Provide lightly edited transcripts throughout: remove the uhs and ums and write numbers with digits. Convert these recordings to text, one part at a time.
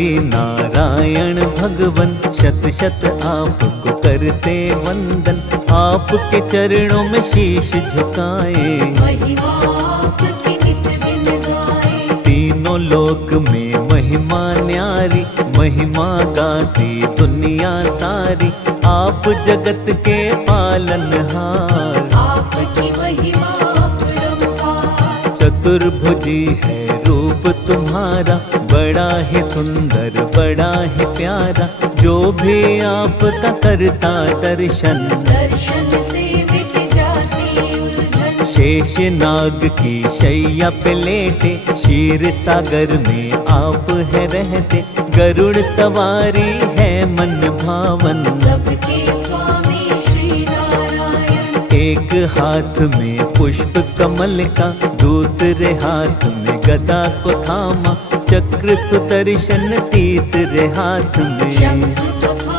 हरि नारायण भगवन, शत शत आपको करते वंदन। आपके चरणों में शीश झुकाए, महिमा आपकी नित दिन गाए। तीनों लोक में महिमा न्यारी, महिमा गाती दुनिया सारी। आप जगत के पालनहार, आपकी महिमा अपरंपार। चतुर्भुजी है रूप तुम्हारा, बड़ा ही सुंदर बड़ा ही प्यारा। जो भी आपका करता दर्शन, दर्शन से मिट जाती उलझन। शेष नाग की शैया पे लेटे, क्षीर सागर में आप है रहते। गरुड़ सवारी है मन भावन, सबके स्वामी श्री नारायण। एक हाथ में पुष्प कमल का, दूसरे हाथ में गदा को थामा। चक्र सुदर्शन तीसरे हाथ में, शंख तथा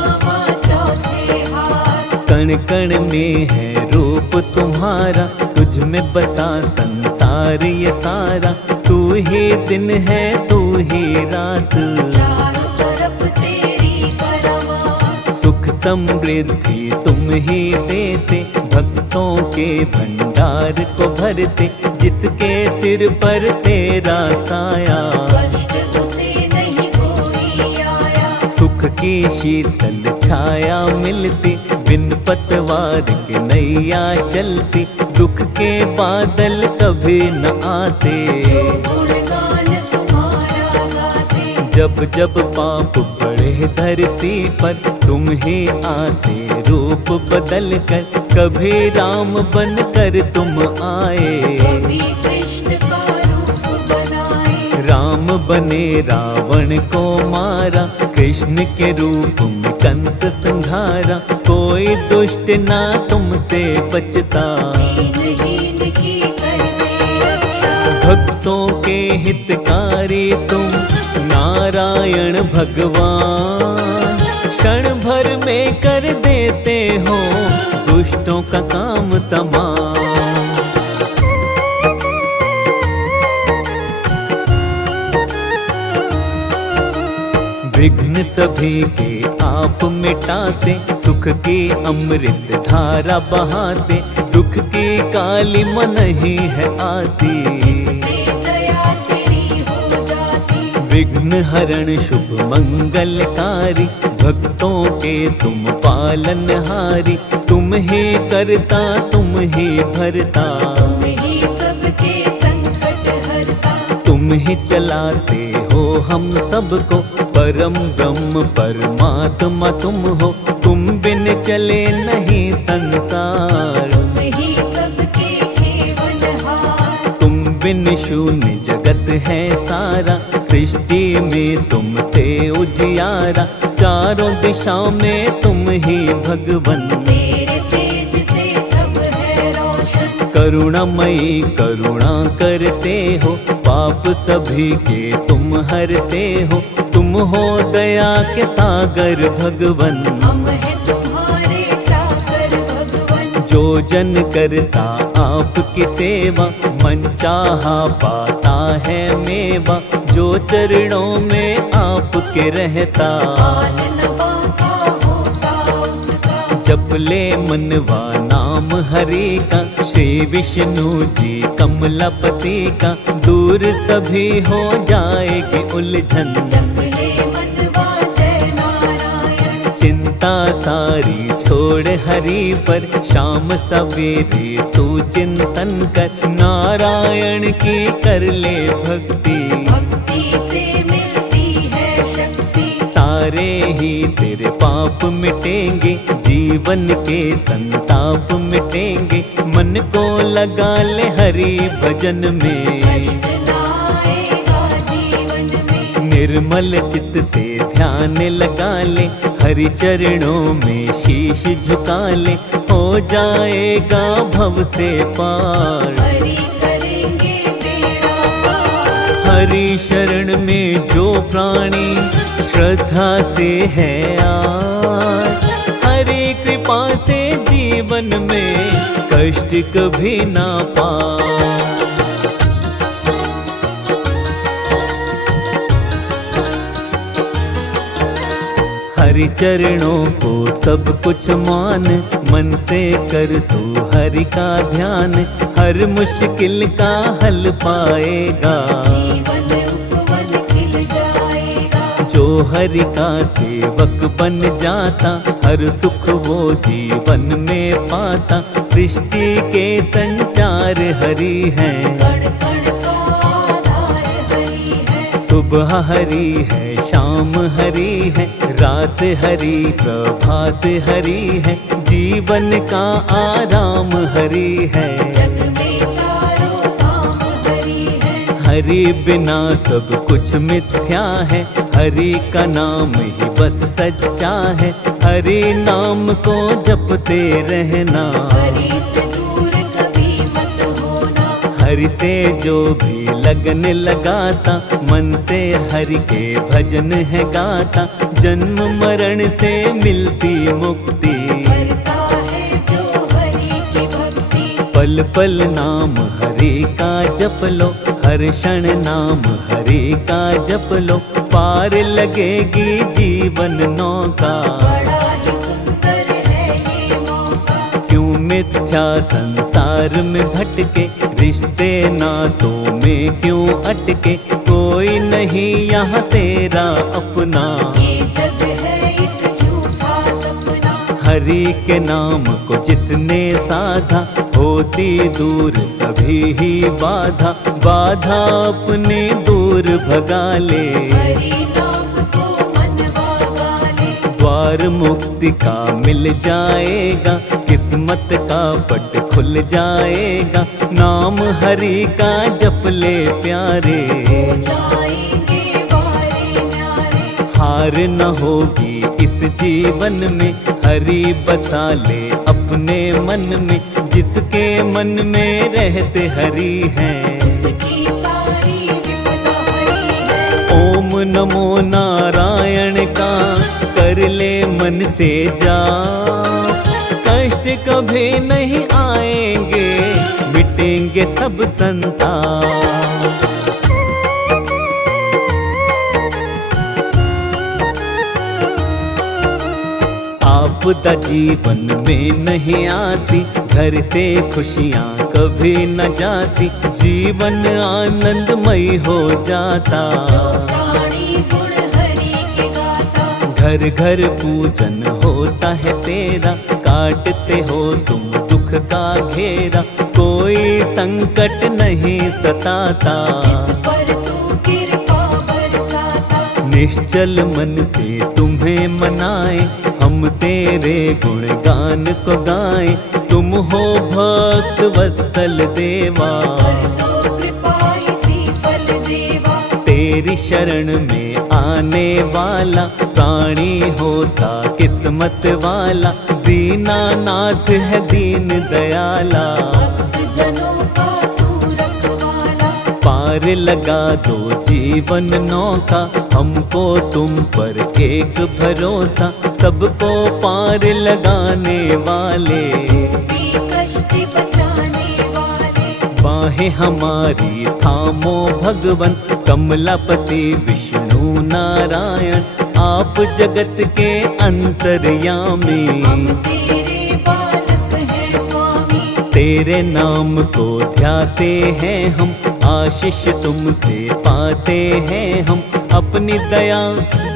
चौथे हाथ। कण कण में है रूप तुम्हारा, तुझ में बसा संसार ये सारा। तू ही दिन है तू ही रात, चारों तरफ तेरी परवान। सुख समृद्धि तुम ही देते, भक्तों के भंडार को भरते। जिसके सिर पर तेरा साया, कष्ट उसे नहीं कोई आया। सुख की शीतल छाया मिलती, बिन पतवार के नैया चलती। दुख के बादल कभी न आते, जो गुणगान तुम्हारा गाते। जब जब पाप बढ़े धरती पर, तुम ही आते रूप बदल कर। कभी राम बन कर तुम आए, कभी कृष्ण का रूप बनाए। राम बने रावण को मारा, कृष्ण के रूप में कंस संहारा। कोई दुष्ट ना तुमसे बचता, दीनहीन की करते रक्षा। भक्तों के हितकारी तुम नारायण भगवान। क्षण भर में कर देते हो दुष्टों का काम तमाम। विघ्न सभी के आप मिटाते, सुख की अमृत धारा बहाते। दुख की काली मन ही है आती, दया तेरी हो जाती। विघ्न हरण शुभ मंगलकारी। भक्तों के तुम पालनहारी, तुम ही करता तुम ही भरता। तुम ही सबके संकट हरता। तुम ही चलाते हो हम सबको, परम ब्रह्म परमात्मा तुम हो। तुम बिन चले नहीं संसार, तुम ही सबके खेवनहार। तुम बिन शून्य जगत है सारा। सृष्टि में तुमसे उजियारा, चारों दिशा में तुम ही भगवन। तेरे तेज से सब है रोशन। करुणामयी करुणा करते हो, पाप सभी के तुम हरते हो। तुम हो दया के सागर भगवन, हम है तुम्हारे चाकर भगवन। जो जन करता आपकी सेवा, मन चाहा पाता है मेवा। जो चरणों में आपके रहता, पालन बाका होता उसका। जप ले मनवा नाम हरि का। श्री विष्णु जी कमलापति का, दूर सभी हो जाएगी उलझन। जप ले मनवा जय नारायण। चिंता सारी छोड़ हरि पर, शाम सवेरे तू चिंतन कर। नारायण की कर ले भक्ति, भक्ति से मिलती है शक्ति। सारे ही तेरे पाप मिटेंगे, जीवन के संताप मिटेंगे। मन को लगा ले हरि भजन में, कष्ट ना आएगा जीवन में। निर्मल चित्त से ध्यान लगा ले, हरि चरणों में शीश झुका ले। हो जाएगा भव से पार, हरि करेंगे बेड़ा पार। हरि शरण में जो प्राणी श्रद्धा से है आज, हरि कृपा से जीवन में कष्ट कभी ना पाए। हरि चरणों को सब कुछ मान, मन से कर तू हरि का ध्यान, हर मुश्किल का हल पाएगा। जीवन उपवन खिल जाएगा। जो हरि का सेवक बन जाता, हर सुख वो जीवन में पाता। सृष्टि के संचार हरि है, कण कण का आधार हरि है। सुबह हरि है, शाम हरि है, रात हरि, प्रभात हरि है। जीवन का आराम हरि है। जग में चारों धाम हरि है। हरि बिना सब कुछ मिथ्या है, हरि का नाम ही बस सच्चा है। हरि नाम को जपते रहना, हरि से दूर कभी मत होना। हरि से जो भी लगन लगाता, मन से हरि के भजन है गाता। जन्म मरण से मिलती मुक्ति, करता है जो हरि की भक्ति। पल पल नाम हरि का जप लो, हर क्षण नाम हरि का जप लो। पार लगेगी जीवन नौका, बड़ा ही सुंदर है ये मौका। क्यों मिथ्या संसार में भटके, रिश्ते नातों में क्यों अटके। कोई नहीं यहाँ तेरा अपना, ये जग है एक झूठा सपना। हरि के नाम को जिसने साधा, होती दूर सभी ही बाधा। बाधा अपने दूर भगा ले, हरि नाम को मनवा गाले। द्वार मुक्ति का मिल जाएगा, किस्मत का पट खुल जाएगा। नाम हरि का जप ले प्यारे, हो जाएंगे वारे न्यारे। हार न होगी इस जीवन में, हरि बसा ले अपने मन में। जिसके मन में रहते हरि हैं, उसकी सारी विपदा हरि है। ओम नमो नारायण का कर ले मन से जाप। कष्ट कभी नहीं आएंगे, मिटेंगे सब संताप। आपदा जीवन में नहीं आती, घर से खुशियाँ कभी न जाती। जीवन आनंदमय हो जाता, प्राणी गुण हरि के गाता। घर घर पूजन होता है तेरा। काटते हो तुम दुख का घेरा, कोई संकट नहीं सताता। जिस पर तू कृपा बरसाता। निश्चल मन से तुम्हें मनाए, हम तेरे गुणगान को गाएं। तुम हो भक्त वत्सल देवा, कर दो कृपा इसी पल देवा। तेरी शरण में आने वाला प्राणी होता किस्मत वाला। दीनानाथ है दीन दयाला, भक्त जनों का तू रखवाला। पार लगा दो जीवन नौका। हमको तुम पर एक भरोसा, सबको पार लगाने वाले। भी कष्ट बचाने वाले। बाहें हमारी थामो भगवन, कमलापति विष्णु नारायण। आप जगत के अंतर्यामी, हम तेरे बालक हैं स्वामी। तेरे नाम को ध्याते हैं हम, आशीष तुमसे पाते हैं हम। अपनी दया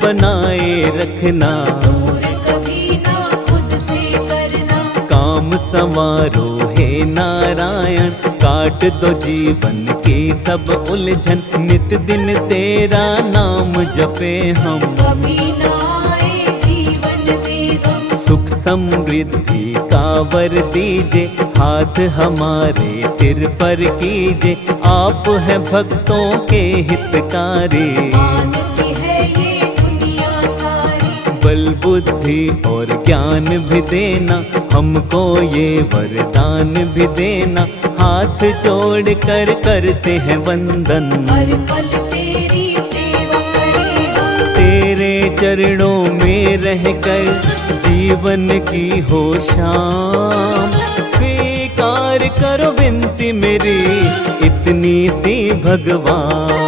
बनाए रखना, दूर कभी ना खुद से करना। काम संवारो हे नारायण। काट दो जीवन की सब उलझन, नित दिन तेरा नाम जपे हम। कभी ना आए जीवन में गम। सुख समृद्धि का वर दीजे, हाथ हमारे सिर पर कीजे। आप है भक्तों के हितकारी, मानती है ये दुनिया सारी। बल बुद्धि और ज्ञान भी देना, हमको ये वरदान भी देना। हाथ जोड़ कर करते हैं वंदन, हर पल तेरी सेवा करेगा। तेरे चरणों में रहकर जीवन की हो शाम। स्वीकार करो विनती मेरी इतनी सी भगवान।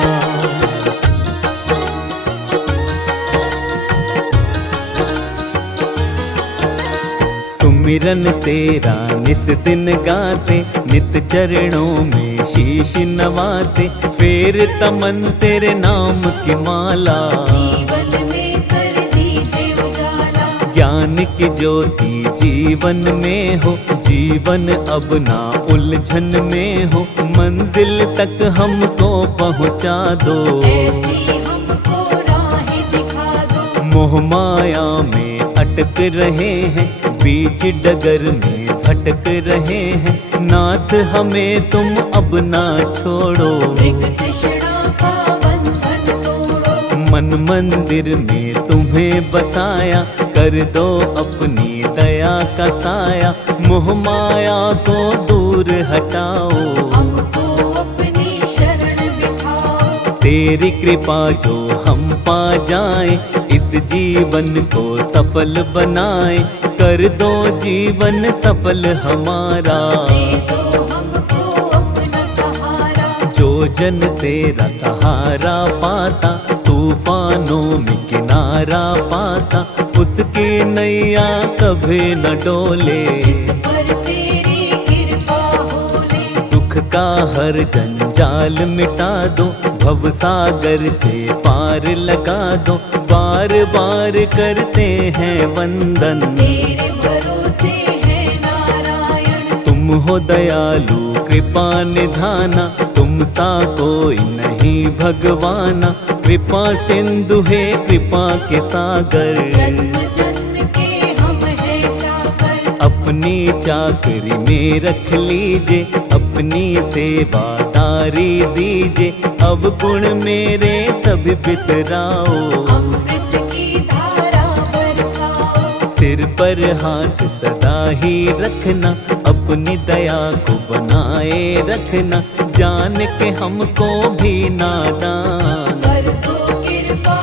सुमिरन तेरा निस दिन गाते, नित चरणों में शीश नवाते, फेर तमन तेरे नाम की माला। जीवन में कर दीजिए उजाला, ज्ञान की ज्योति जीवन में हो, जीवन अब ना उलझन में हो, मंजिल तक हमको पहुँचा दो। ऐसी हमको राहें दिखा दो। मोह माया में अटक रहे हैं, बीच डगर में भटक रहे हैं, नाथ हमें तुम अब ना छोड़ो। मृग तृष्णा का बंधन तोड़ो, मन मंदिर में तुम्हें बसाया, कर दो अपनी दया का साया, मोह माया को दूर हटाओ। हमको अपनी शरण बिठाओ। तेरी कृपा जो हम पा जाएं, इस जीवन को सफल बनाए, कर दो जीवन सफल हमारा। दे दो हमको अपना सहारा, जो जन तेरा सहारा पाता, तूफानों में किनारा पाता, उसकी नैया कभी न डोले। जिस पर तेरी कृपा होले, दुख का हर जंजाल मिटा दो, भव सागर से पार लगा दो, बार बार करते हैं वंदन। तेरे भरोसे है नारायण। तुम हो दयालु कृपा निधाना, तुम सा कोई नहीं भगवाना, कृपा सिंधु है कृपा के सागर। जन्म जन्म के हम है चाकर, अपनी चाकरी में रख लीजिए, अपनी सेवादारी दीजिए, अब गुण मेरे सब बिसराओ। अमृत की धारा बरसाओ। सिर पर हाथ सदा ही रखना, अपनी दया को बनाए रखना, जान के हमको भी नादान। कर दो कृपा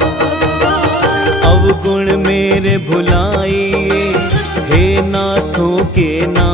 भगवान। अवगुण मेरे भुलाइए, हे नाथों के नाथ।